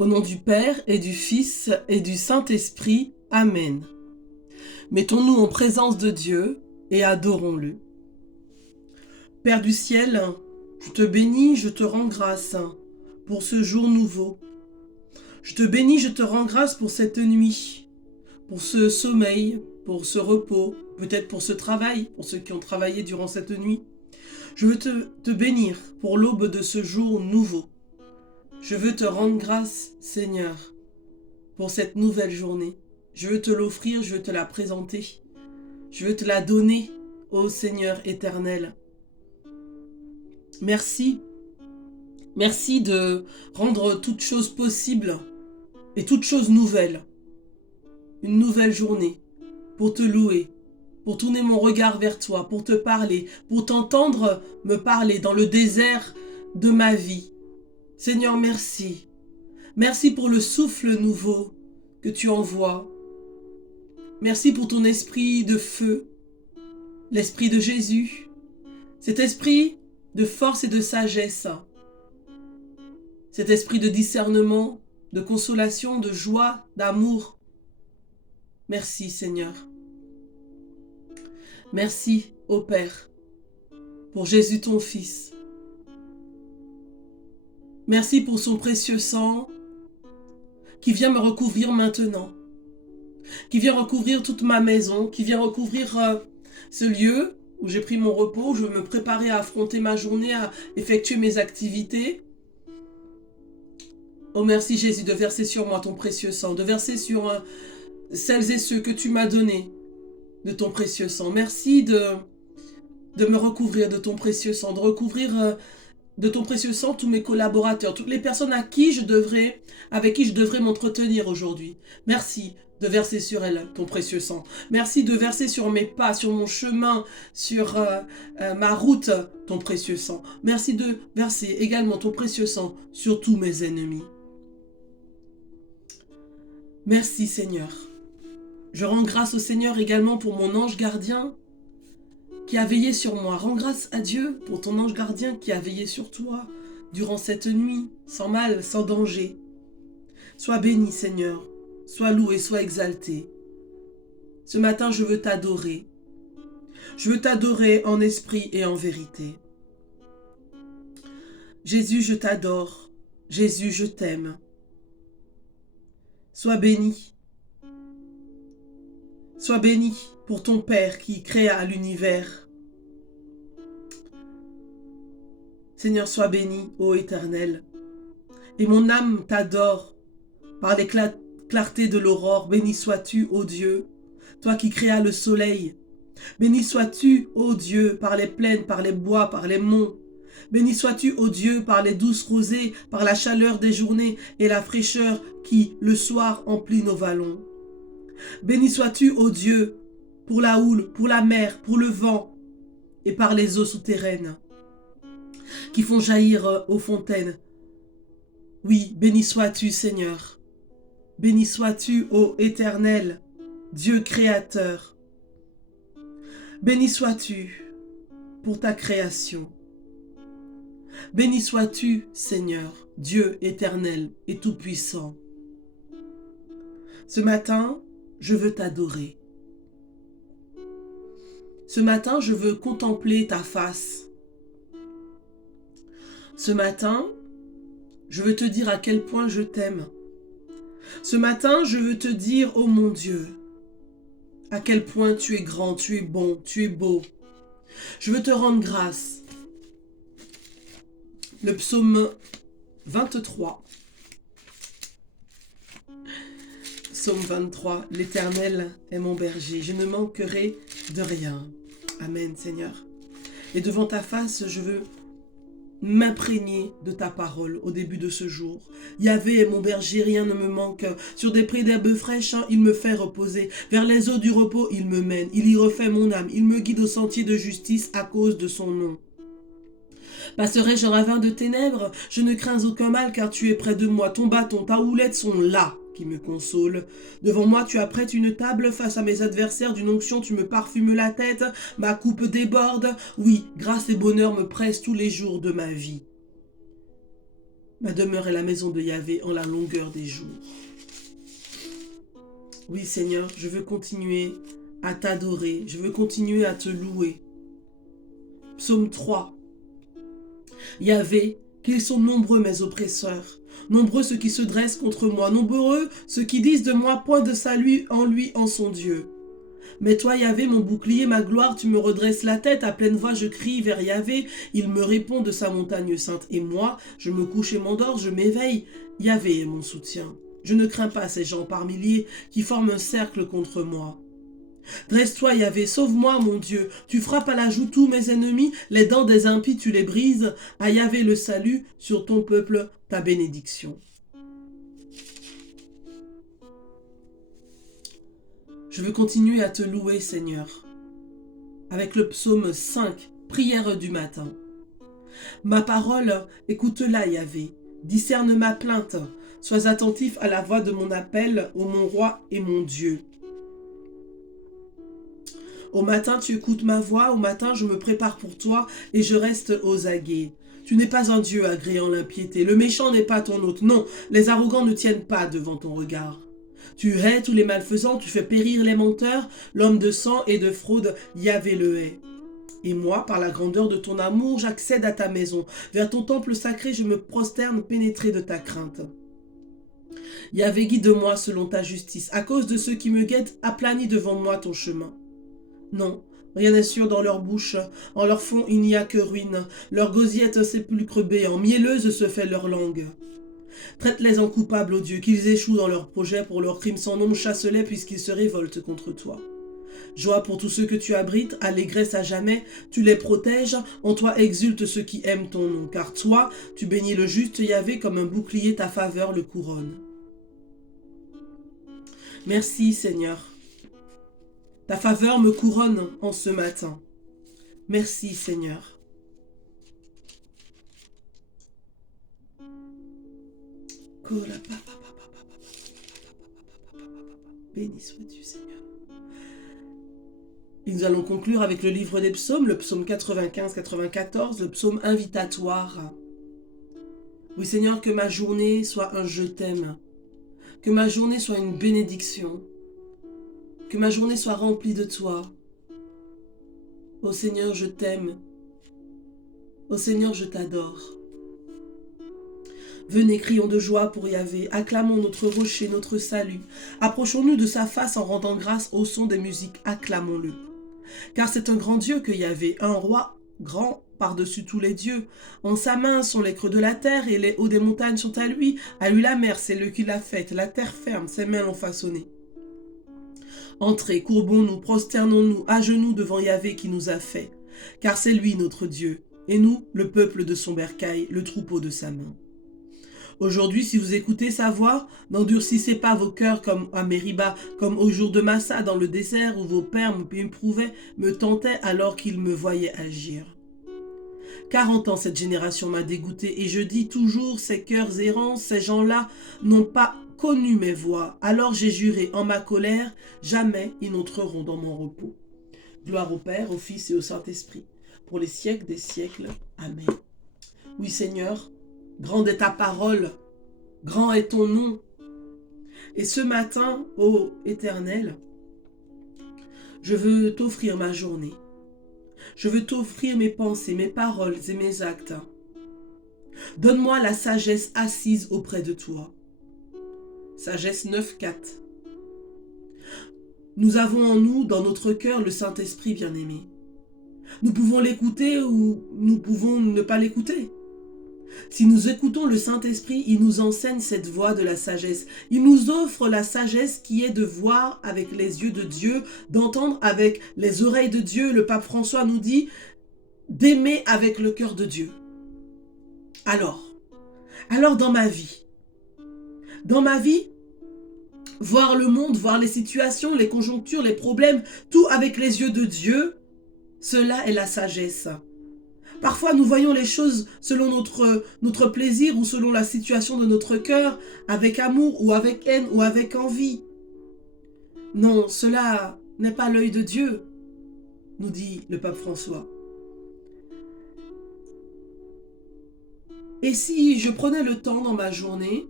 Au nom du Père et du Fils et du Saint-Esprit. Amen. Mettons-nous en présence de Dieu et adorons-le. Père du ciel, je te bénis, je te rends grâce pour ce jour nouveau. Je te bénis, je te rends grâce pour cette nuit, pour ce sommeil, pour ce repos, peut-être pour ce travail, pour ceux qui ont travaillé durant cette nuit. Je veux te bénir pour l'aube de ce jour nouveau. Je veux te rendre grâce, Seigneur, pour cette nouvelle journée. Je veux te l'offrir, je veux te la présenter. Je veux te la donner, ô Seigneur éternel. Merci. Merci de rendre toutes choses possibles et toutes choses nouvelles. Une nouvelle journée pour te louer, pour tourner mon regard vers toi, pour te parler, pour t'entendre me parler dans le désert de ma vie. Seigneur, merci. Merci pour le souffle nouveau que tu envoies. Merci pour ton esprit de feu, l'esprit de Jésus, cet esprit de force et de sagesse, cet esprit de discernement, de consolation, de joie, d'amour. Merci Seigneur. Merci ô Père pour Jésus ton Fils. Merci pour son précieux sang qui vient me recouvrir maintenant, qui vient recouvrir toute ma maison, qui vient recouvrir ce lieu où j'ai pris mon repos, où je veux me préparer à affronter ma journée, à effectuer mes activités. Oh merci Jésus de verser sur moi ton précieux sang, de verser sur celles et ceux que tu m'as donnés de ton précieux sang. Merci de me recouvrir de ton précieux sang, de recouvrir de ton précieux sang tous mes collaborateurs, toutes les personnes avec qui je devrais m'entretenir aujourd'hui. Merci de verser sur elles ton précieux sang. Merci de verser sur mes pas, sur mon chemin, sur ma route, ton précieux sang. Merci de verser également ton précieux sang sur tous mes ennemis. Merci Seigneur. Je rends grâce au Seigneur également pour mon ange gardien qui a veillé sur moi. Rends grâce à Dieu pour ton ange gardien qui a veillé sur toi durant cette nuit, sans mal, sans danger. Sois béni, Seigneur. Sois loué, sois exalté. Ce matin, je veux t'adorer. Je veux t'adorer en esprit et en vérité. Jésus, je t'adore. Jésus, je t'aime. Sois béni. Sois béni pour ton Père qui créa l'univers. Seigneur, sois béni, ô Éternel. Et mon âme t'adore par les clartés de l'aurore. Béni sois-tu, ô Dieu, toi qui créas le soleil. Béni sois-tu, ô Dieu, par les plaines, par les bois, par les monts. Béni sois-tu, ô Dieu, par les douces rosées, par la chaleur des journées et la fraîcheur qui, le soir, emplit nos vallons. Béni sois-tu, ô Dieu, pour la houle, pour la mer, pour le vent et par les eaux souterraines qui font jaillir aux fontaines. Oui, béni sois-tu, Seigneur. Béni sois-tu, ô Éternel, Dieu créateur. Béni sois-tu pour ta création. Béni sois-tu, Seigneur, Dieu éternel et tout-puissant. Ce matin, je veux t'adorer. Ce matin, je veux contempler ta face. Ce matin, je veux te dire à quel point je t'aime. Ce matin, je veux te dire, oh mon Dieu, à quel point tu es grand, tu es bon, tu es beau. Je veux te rendre grâce. Le psaume 23. Psaume 23. L'Éternel est mon berger, je ne manquerai de rien. Amen, Seigneur. Et devant ta face, je veux m'imprégner de ta parole au début de ce jour. Yahvé est mon berger, rien ne me manque. Sur des prés d'herbes fraîches, il me fait reposer. Vers les eaux du repos, il me mène. Il y refait mon âme. Il me guide au sentier de justice à cause de son nom. Passerai-je un ravin de ténèbres? Je ne crains aucun mal, car tu es près de moi. Ton bâton, ta houlette sont là, qui me consolent. Devant moi, tu apprêtes une table face à mes adversaires. D'une onction, tu me parfumes la tête. Ma coupe déborde. Oui, grâce et bonheur me pressent tous les jours de ma vie. Ma demeure est la maison de Yahvé en la longueur des jours. Oui, Seigneur, je veux continuer à t'adorer. Je veux continuer à te louer. Psaume 3. Yahvé, qu'ils sont nombreux mes oppresseurs. Nombreux ceux qui se dressent contre moi. Nombreux ceux qui disent de moi point de salut en lui, en son Dieu. Mais toi, Yahvé, mon bouclier, ma gloire, tu me redresses la tête. À pleine voix, je crie vers Yahvé. Il me répond de sa montagne sainte. Et moi, je me couche et m'endors, je m'éveille. Yahvé est mon soutien. Je ne crains pas ces gens par milliers qui forment un cercle contre moi. Dresse-toi, Yahvé, sauve-moi, mon Dieu. Tu frappes à la joue tous mes ennemis, les dents des impies, tu les brises. À Yahvé le salut, sur ton peuple, ta bénédiction. Je veux continuer à te louer, Seigneur, avec le psaume 5, prière du matin. Ma parole, écoute-la, Yahvé. Discerne ma plainte. Sois attentif à la voix de mon appel, ô mon roi et mon Dieu. Au matin, tu écoutes ma voix, au matin, je me prépare pour toi et je reste aux aguets. Tu n'es pas un Dieu agréant l'impiété, le méchant n'est pas ton hôte, non, les arrogants ne tiennent pas devant ton regard. Tu hais tous les malfaisants, tu fais périr les menteurs, l'homme de sang et de fraude, Yahvé le hait. Et moi, par la grandeur de ton amour, j'accède à ta maison. Vers ton temple sacré, je me prosterne pénétré de ta crainte. Yahvé, guide-moi selon ta justice. À cause de ceux qui me guettent, aplanis devant moi ton chemin. Non, rien n'est sûr dans leur bouche. En leur fond, il n'y a que ruine. Leur gosiette, un sépulcre béant. Mielleuse se fait leur langue. Traite-les en coupables, ô Dieu, qu'ils échouent dans leurs projets. Pour leurs crimes sans nombre, chasse-les puisqu'ils se révoltent contre toi. Joie pour tous ceux que tu abrites, allégresse à jamais, tu les protèges, en toi exultent ceux qui aiment ton nom, car toi, tu bénis le juste Yahvé comme un bouclier, ta faveur le couronne. Merci Seigneur. Ta faveur me couronne en ce matin. Merci Seigneur. Béni sois-tu Seigneur. Et nous allons conclure avec le livre des psaumes, le psaume 95-94, le psaume invitatoire. Oui Seigneur, que ma journée soit un je t'aime, que ma journée soit une bénédiction, que ma journée soit remplie de toi. Ô Seigneur, je t'aime. Ô Seigneur, je t'adore. Venez, crions de joie pour Yahvé, acclamons notre rocher, notre salut. Approchons-nous de sa face en rendant grâce au son des musiques, acclamons-le. Car c'est un grand Dieu que Yahvé, un roi grand par-dessus tous les dieux. En sa main sont les creux de la terre et les hauts des montagnes sont à lui. À lui la mer, c'est lui qui l'a faite, la terre ferme, ses mains l'ont façonnée. Entrez, courbons-nous, prosternons-nous, à genoux devant Yahvé qui nous a fait. Car c'est lui notre Dieu, et nous, le peuple de son bercail, le troupeau de sa main. Aujourd'hui, si vous écoutez sa voix, n'endurcissez pas vos cœurs comme à Mériba, comme au jour de Massa dans le désert où vos pères m'éprouvaient, me tentaient alors qu'ils me voyaient agir. 40 ans cette génération m'a dégoûté et je dis toujours ces cœurs errants, ces gens-là n'ont pas connu mes voies. Alors j'ai juré en ma colère, jamais ils n'entreront dans mon repos. Gloire au Père, au Fils et au Saint-Esprit, pour les siècles des siècles. Amen. Oui Seigneur, grande est ta parole, grand est ton nom. Et ce matin, ô Éternel, je veux t'offrir ma journée. Je veux t'offrir mes pensées, mes paroles et mes actes. Donne-moi la sagesse assise auprès de toi. Sagesse 9.4. Nous avons en nous, dans notre cœur, le Saint-Esprit bien-aimé. Nous pouvons l'écouter ou nous pouvons ne pas l'écouter. Si nous écoutons le Saint-Esprit, il nous enseigne cette voie de la sagesse. Il nous offre la sagesse qui est de voir avec les yeux de Dieu, d'entendre avec les oreilles de Dieu. Le pape François nous dit d'aimer avec le cœur de Dieu. Alors dans ma vie, voir le monde, voir les situations, les conjonctures, les problèmes, tout avec les yeux de Dieu, cela est la sagesse. Parfois, nous voyons les choses selon notre plaisir ou selon la situation de notre cœur, avec amour ou avec haine ou avec envie. Non, cela n'est pas l'œil de Dieu, nous dit le pape François. Et si je prenais le temps dans ma journée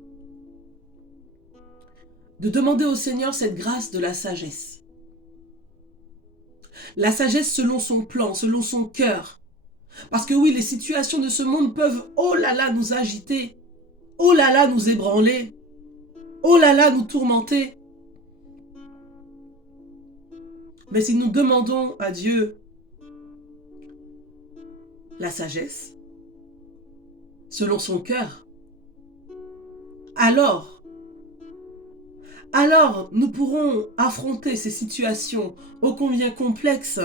de demander au Seigneur cette grâce de la sagesse. La sagesse selon son plan, selon son cœur. Parce que oui, les situations de ce monde peuvent, oh là là, nous agiter. Oh là là, nous ébranler. Oh là là, nous tourmenter. Mais si nous demandons à Dieu la sagesse, selon son cœur, alors nous pourrons affronter ces situations ô combien complexes,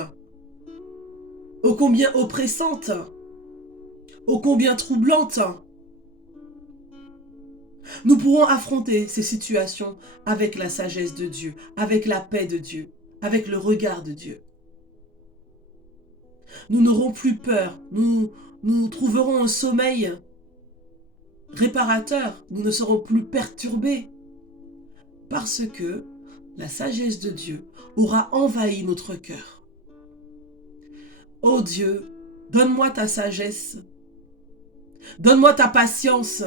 ô combien oppressantes, ô combien troublantes. Nous pourrons affronter ces situations avec la sagesse de Dieu, avec la paix de Dieu, avec le regard de Dieu. Nous n'aurons plus peur, nous trouverons un sommeil réparateur, nous ne serons plus perturbés parce que la sagesse de Dieu aura envahi notre cœur. Ô Dieu, donne-moi ta sagesse, donne-moi ta patience,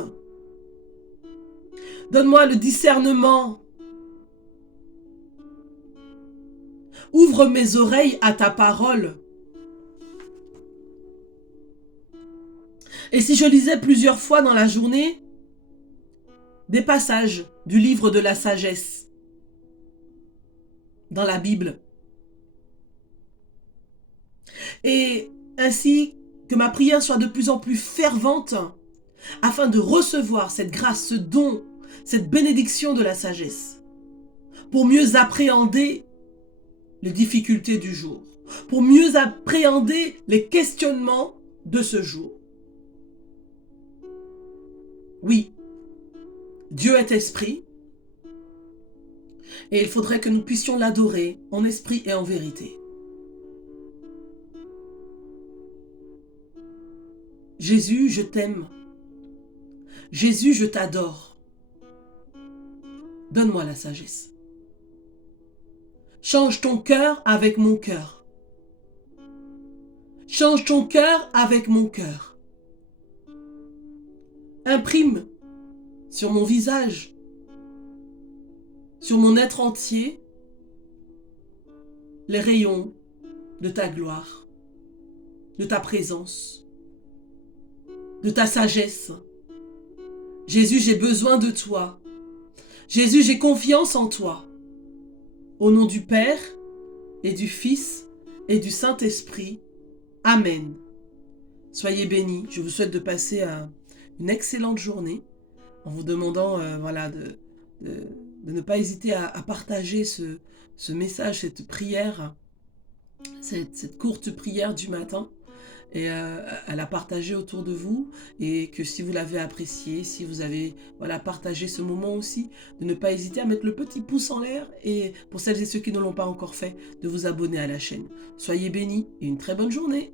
donne-moi le discernement. Ouvre mes oreilles à ta parole. Et si je lisais plusieurs fois dans la journée des passages du livre de la sagesse dans la Bible, et ainsi que ma prière soit de plus en plus fervente afin de recevoir cette grâce, ce don, cette bénédiction de la sagesse, pour mieux appréhender les difficultés du jour, pour mieux appréhender les questionnements de ce jour. Oui, Dieu est esprit et il faudrait que nous puissions l'adorer en esprit et en vérité. Jésus, je t'aime. Jésus, je t'adore. Donne-moi la sagesse. Change ton cœur avec mon cœur. Change ton cœur avec mon cœur. Imprime sur mon visage, sur mon être entier, les rayons de ta gloire, de ta présence, de ta sagesse. Jésus, j'ai besoin de toi. Jésus, j'ai confiance en toi. Au nom du Père et du Fils et du Saint-Esprit. Amen. Soyez bénis. Je vous souhaite de passer une excellente journée en vous demandant de ne pas hésiter à partager ce message, cette prière, cette courte prière du matin et à la partager autour de vous, et que si vous l'avez apprécié, si vous avez partagé ce moment aussi, de ne pas hésiter à mettre le petit pouce en l'air, et pour celles et ceux qui ne l'ont pas encore fait, de vous abonner à la chaîne. Soyez bénis et une très bonne journée.